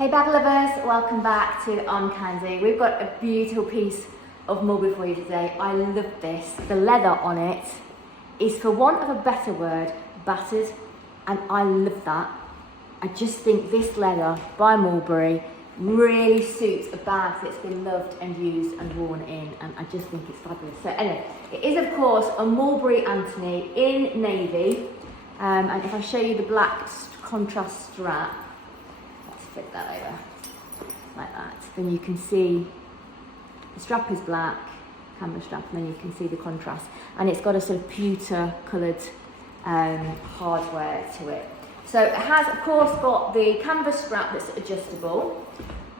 Hey bag lovers, welcome back to Armcandy. We've got a beautiful piece of Mulberry for you today. I love this. The leather on it is, for want of a better word, battered, and I love that. I just think this leather by Mulberry really suits a bag that's been loved and used and worn in, and I just think it's fabulous. So anyway, it is of course a Mulberry Antony in navy, and if I show you the black contrast strap, let's flip that over like that, then you can see the strap is black, canvas strap, and then you can see the contrast, and it's got a sort of pewter coloured hardware to it. So it has of course got the canvas strap that's adjustable,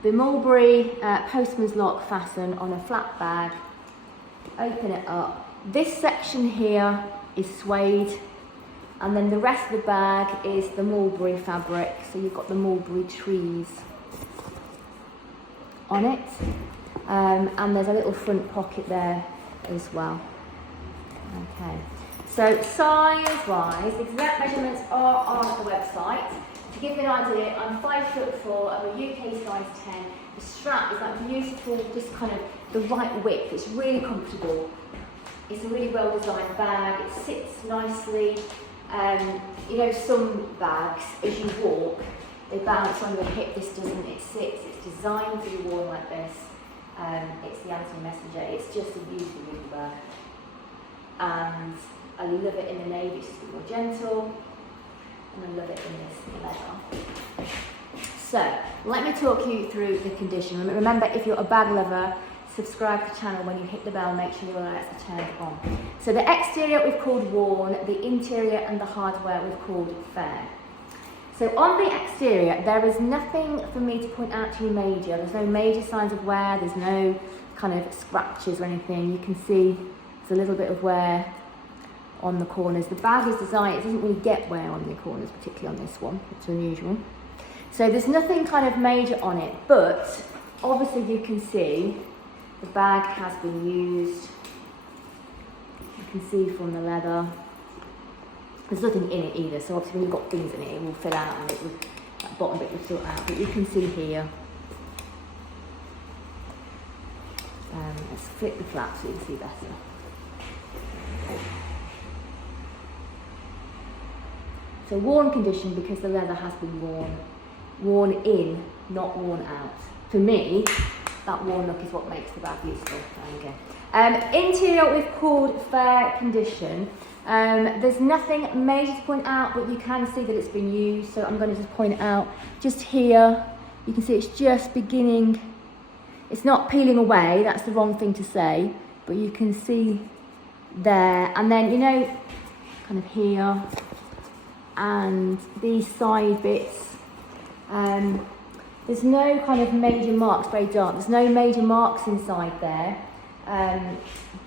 the Mulberry postman's lock fasten on a flat bag. Open it up. This section here is suede, and then the rest of the bag is the Mulberry fabric. So you've got the Mulberry trees on it, and there's a little front pocket there as well. Okay. So size-wise, the exact measurements are on the website. To give you an idea, I'm 5'4", I'm a UK size 10. The strap is like beautiful, just kind of the right width. It's really comfortable. It's a really well-designed bag. It sits nicely. You know, some bags, as you walk, they bounce on your hip. This doesn't. It sits. It's designed to be worn like this. It's the Antony Messenger. It's just a beautiful little bag. And I love it in the navy, it's just a bit more gentle, and I love it in this leather. So, let me talk you through the condition. Remember, if you're a bag lover, subscribe to the channel. When you hit the bell, make sure your alerts are turned on. So the exterior we've called worn, the interior and the hardware we've called fair. So on the exterior, there is nothing for me to point out to you major. There's no major signs of wear, there's no kind of scratches or anything. You can see there's a little bit of wear on the corners. The bag is designed, it doesn't really get wear on the corners, particularly on this one. It's unusual. So there's nothing kind of major on it, but obviously you can see the bag has been used. You can see from the leather. There's nothing in it either, so obviously when you've got things in it, it will fill out and that bottom bit will fill out. But you can see here. Let's flip the flap so you can see better. So worn condition because the leather has been worn. Worn in, not worn out. For me, that worn look is what makes the bag useful. There you go. Interior we've called fair condition. There's nothing major to point out, but you can see that it's been used. So I'm going to just point it out. Just here, you can see it's just beginning. It's not peeling away, that's the wrong thing to say. But you can see there. And then, you know, kind of here. And these side bits, there's no kind of major marks, very dark, there's no major marks inside there,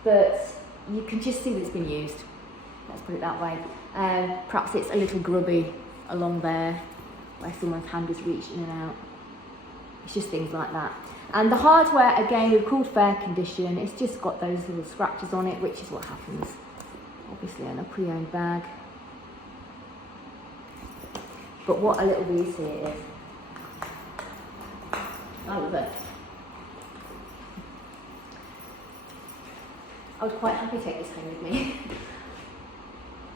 but you can just see that it's been used, let's put it that way. Perhaps it's a little grubby along there, where someone's hand has reached in and out. It's just things like that. And the hardware, again, we've called fair condition. It's just got those little scratches on it, which is what happens, obviously, in a pre-owned bag. But what a little beauty it is. I love it. I would quite happily take this home with me.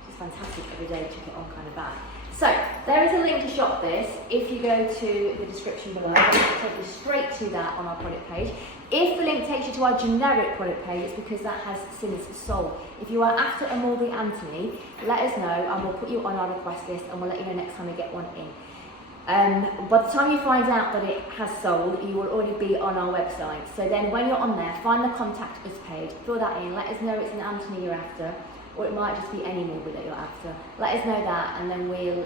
It's fantastic every day to take it on kind of bag. So, there is a link to shop this. If you go to the description below, it will take you straight to that on our product page. If the link takes you to our generic product page, it's because that has since sold. If you are after a Mulberry Antony, let us know and we'll put you on our request list and we'll let you know next time we get one in. By the time you find out that it has sold, you will already be on our website. So then when you're on there, find the contact us page, fill that in, let us know it's an Antony you're after, or it might just be any Mulberry that you're after. Let us know that and then we'll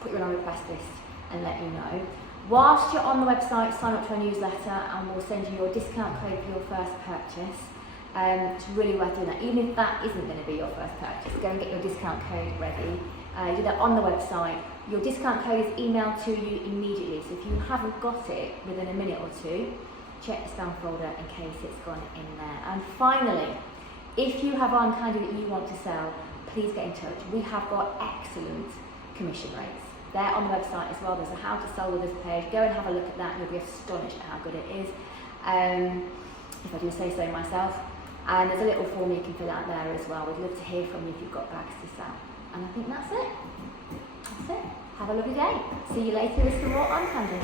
put you on our request list and let you know. Whilst you're on the website, sign up to our newsletter and we'll send you your discount code for your first purchase. It's really worth doing that. Even if that isn't going to be your first purchase, go and get your discount code ready. Do that on the website. Your discount code is emailed to you immediately, so if you haven't got it within a minute or two, check the spam folder in case it's gone in there. And finally, if you have Armcandy that you want to sell, please get in touch. We have got excellent commission rates. They're on the website as well. There's a how to sell with us page. Go and have a look at that and you'll be astonished at how good it is. If I do say so myself. And there's a little form you can fill out there as well. We'd love to hear from you if you've got bags to sell. And I think that's it. That's it. Have a lovely day. See you later with some more Armcandy.